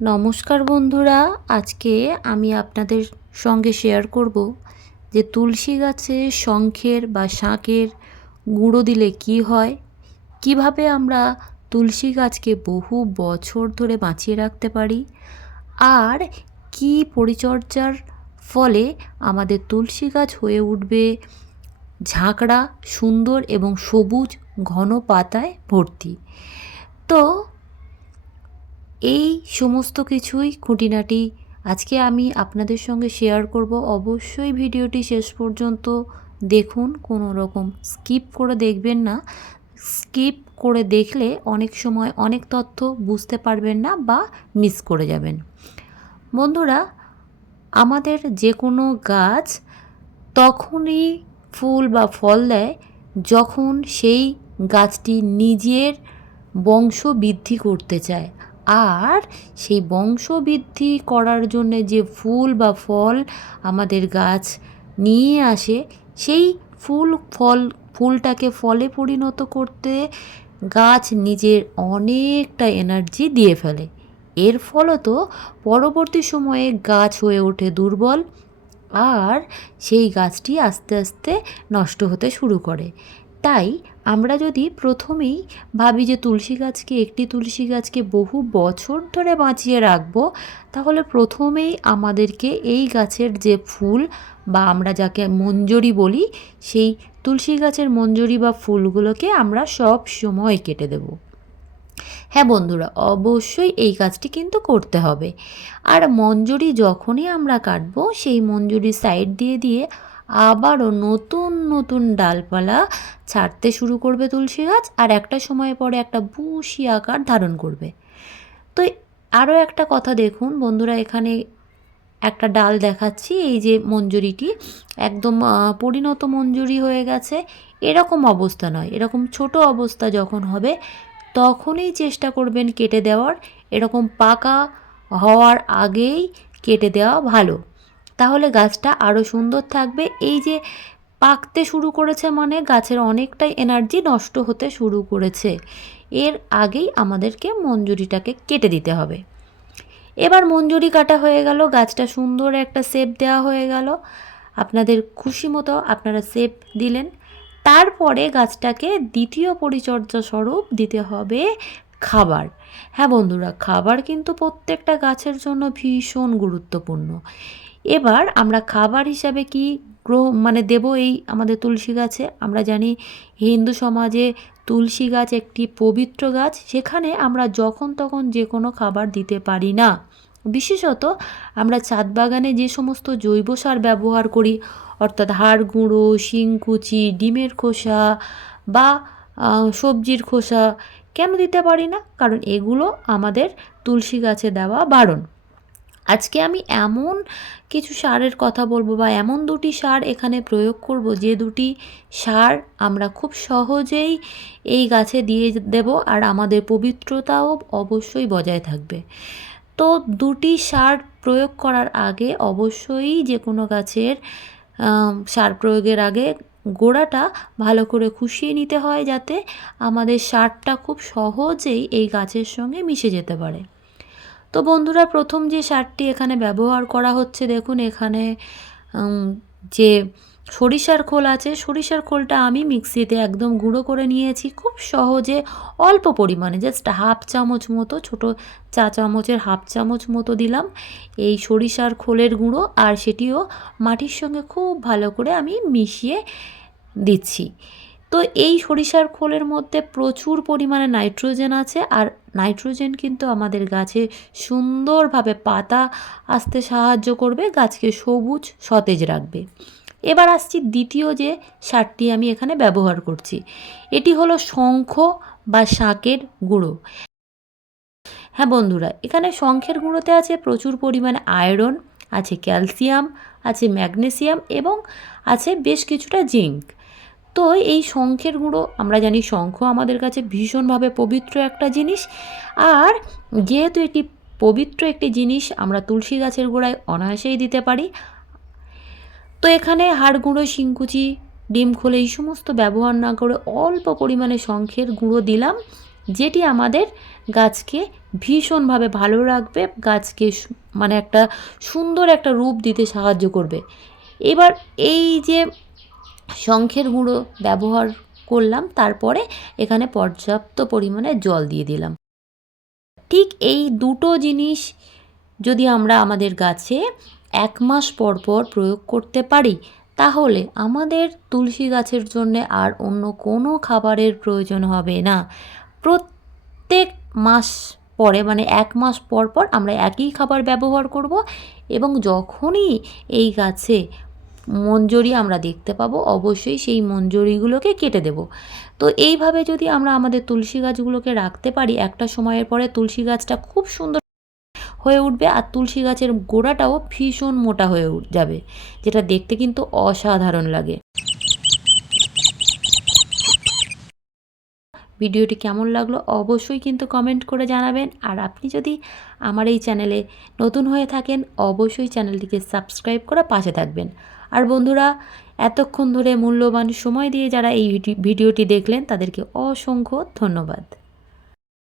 নমস্কার বন্ধুরা, আজকে আমি আপনাদের সঙ্গে শেয়ার করব যে তুলসী গাছে শঙ্খের বা শাঁখের গুঁড়ো দিলে কি হয়, কিভাবে আমরা তুলসী গাছকে বহু বছর ধরে বাঁচিয়ে রাখতে পারি, আর কি পরিচর্যার ফলে আমাদের তুলসী গাছ হয়ে উঠবে ঝাঁকড়া, সুন্দর এবং সবুজ ঘন পাতায় ভর্তি। তো এই সমস্ত কিছুই খুঁটিনাটি আজকে আমি আপনাদের সঙ্গে শেয়ার করব। অবশ্যই ভিডিওটি শেষ পর্যন্ত দেখুন, কোনো রকম স্কিপ করে দেখবেন না। স্কিপ করে দেখলে অনেক সময় অনেক তথ্য বুঝতে পারবেন না বা মিস করে যাবেন। বন্ধুরা, আমাদের যে কোনো গাছ তখনই ফুল বা ফল দেয় যখন সেই গাছটি নিজের বংশ বৃদ্ধি করতে চায়। আর সেই বংশ বৃদ্ধি করার জন্যে যে ফুল বা ফল আমাদের গাছ নিয়ে আসে, সেই ফুলটাকে ফলে পরিণত করতে গাছ নিজের অনেকটা এনার্জি দিয়ে ফেলে। এর ফলত পরবর্তী সময়ে গাছ হয়ে ওঠে দুর্বল, আর সেই গাছটি আস্তে আস্তে নষ্ট হতে শুরু করে। তাই আমরা যদি প্রথমেই ভাবি যে একটি তুলসী গাছকে বহু বছর ধরে বাঁচিয়ে রাখবো, তাহলে প্রথমেই আমাদেরকে এই গাছের যে ফুল বা আমরা যাকে মঞ্জরি বলি, সেই তুলসী গাছের মঞ্জরি বা ফুলগুলোকে আমরা সব সময় কেটে দেব। হ্যাঁ বন্ধুরা, অবশ্যই এই কাজটি কিন্তু করতে হবে। আর মঞ্জরি যখনই আমরা কাটবো, সেই মঞ্জরি সাইড দিয়ে দিয়ে আবারও নতুন নতুন ডালপালা ছাড়তে শুরু করবে তুলসী গাছ, আর একটা সময় পরে একটা বুশি আকার ধারণ করবে। তো আরও একটা কথা দেখুন বন্ধুরা, এখানে একটা ডাল দেখাচ্ছি, এই যে মঞ্জরিটি একদম পরিণত মঞ্জরি হয়ে গেছে। এরকম অবস্থা নয়, এরকম ছোট অবস্থা যখন হবে তখনই চেষ্টা করবেন কেটে দেওয়ার। এরকম পাকা হওয়ার আগেই কেটে দেওয়া ভালো, তাহলে গাছটা আরও সুন্দর থাকবে। এই যে পাকতে শুরু করেছে মানে গাছের অনেকটাই এনার্জি নষ্ট হতে শুরু করেছে, এর আগেই আমাদেরকে মঞ্জুরিটাকে কেটে দিতে হবে। এবার মঞ্জুরি কাটা হয়ে গেল, গাছটা সুন্দর একটা শেপ দেওয়া হয়ে গেল, আপনাদের খুশি মতো আপনারা শেপ দিলেন। তারপরে গাছটাকে দ্বিতীয় পরিচর্যা স্বরূপ দিতে হবে খাবার। হ্যাঁ বন্ধুরা, খাবার কিন্তু প্রত্যেকটা গাছের জন্য ভীষণ গুরুত্বপূর্ণ। এবার আমরা খাবার হিসাবে কি দেব এই আমাদের তুলসী গাছে? আমরা জানি হিন্দু সমাজে তুলসী গাছ একটি পবিত্র গাছ, সেখানে আমরা যখন তখন যে কোনো খাবার দিতে পারি না। বিশেষত আমরা ছাদ বাগানে যে সমস্ত জৈব সার ব্যবহার করি, অর্থাৎ হাড় গুঁড়ো, শিংকুচি, ডিমের খোসা বা সবজির খোসা, কেন দিতে পারি না? কারণ এগুলো আমাদের তুলসী গাছে দেওয়া বারণ। আজকে আমি এমন কিছু সারের কথা বলবো বা এমন দুটি সার এখানে প্রয়োগ করব, যে দুটি সার আমরা খুব সহজেই এই গাছে দিয়ে দেব, আর আমাদের পবিত্রতাও অবশ্যই বজায় থাকবে। তো দুটি সার প্রয়োগ করার আগে অবশ্যই যে কোনো গাছের সার প্রয়োগের আগে গোড়াটা ভালো করে খুশিয়ে নিতে হয়, যাতে আমাদের সারটা খুব সহজেই এই গাছের সঙ্গে মিশে যেতে পারে। তো বন্ধুরা, প্রথম যে সারটি এখানে ব্যবহার করা হচ্ছে, দেখুন এখানে যে সরিষার খোল আছে, সরিষার খোলটা আমি মিক্সিতে একদম গুঁড়ো করে নিয়েছি খুব সহজে, অল্প পরিমাণে, জাস্ট হাফ চামচ মতো, ছোটো চা চামচের হাফ চামচ মতো দিলাম এই সরিষার খোলের গুঁড়ো, আর সেটিও মাটির সঙ্গে খুব ভালো করে আমি মিশিয়ে দিচ্ছি। তো এই সরিষার খোলের মধ্যে প্রচুর পরিমাণে নাইট্রোজেন আছে, আর নাইট্রোজেন কিন্তু আমাদের গাছে সুন্দরভাবে পাতা আসতে সাহায্য করবে, গাছকে সবুজ সতেজ রাখবে। এবার আসছি দ্বিতীয় যে সারটি আমি এখানে ব্যবহার করছি, এটি হলো শঙ্খ বা শাঁখের গুঁড়ো। হ্যাঁ বন্ধুরা, এখানে শঙ্খের গুঁড়োতে আছে প্রচুর পরিমাণে আয়রন, আছে ক্যালসিয়াম, আছে ম্যাগনেসিয়াম এবং আছে বেশ কিছুটা জিঙ্ক। তো এই শঙ্খের গুঁড়ো, আমরা জানি শঙ্খ আমাদের কাছে ভীষণভাবে পবিত্র একটা জিনিস, আর যেহেতু এটি পবিত্র একটি জিনিস, আমরা তুলসী গাছের গোড়ায় অনায়াসেই দিতে পারি। তো এখানে হাড় গুঁড়ো, শিংকুচি, ডিম খোল এই সমস্ত ব্যবহার না করে অল্প পরিমাণে শঙ্খের গুঁড়ো দিলাম, যেটি আমাদের গাছকে ভীষণভাবে ভালো রাখবে, গাছকে মানে একটা সুন্দর একটা রূপ দিতে সাহায্য করবে। এবার এই যে শঙ্খের গুঁড়ো ব্যবহার করলাম, তারপরে এখানে পর্যাপ্ত পরিমাণে জল দিয়ে দিলাম। ঠিক এই দুটো জিনিস যদি আমরা আমাদের গাছে 1 মাস পর পর প্রয়োগ করতে পারি, তাহলে আমাদের তুলসী গাছের জন্যে আর অন্য কোনো খাবারের প্রয়োজন হবে না। প্রত্যেক মাস পরে মানে 1 মাস পর পর আমরা একই খাবার ব্যবহার করব, এবং যখনই এই গাছে মঞ্জরি আমরা দেখতে পাবো, অবশ্যই সেই মঞ্জরিগুলোকে কেটে দেব। তো এইভাবে যদি আমরা আমাদের তুলসী গাছগুলোকে রাখতে পারি, একটা সময়ের পরে তুলসী গাছটা খুব সুন্দর হয়ে উঠবে, আর তুলসী গাছের গোড়াটাও ভীষণ মোটা হয়ে যাবে, যেটা দেখতে কিন্তু অসাধারণ লাগে। ভিডিওটি কেমন লাগলো অবশ্যই কিন্তু কমেন্ট করে জানাবেন। আর আপনি যদি আমার এই চ্যানেলে নতুন হয়ে থাকেন, অবশ্যই চ্যানেলটিকে সাবস্ক্রাইব করে পাশে থাকবেন। আর বন্ধুরা, এতক্ষণ ধরে মূল্যবান সময় দিয়ে যারা এই ভিডিওটি দেখলেন, তাদেরকে অসংখ্য ধন্যবাদ।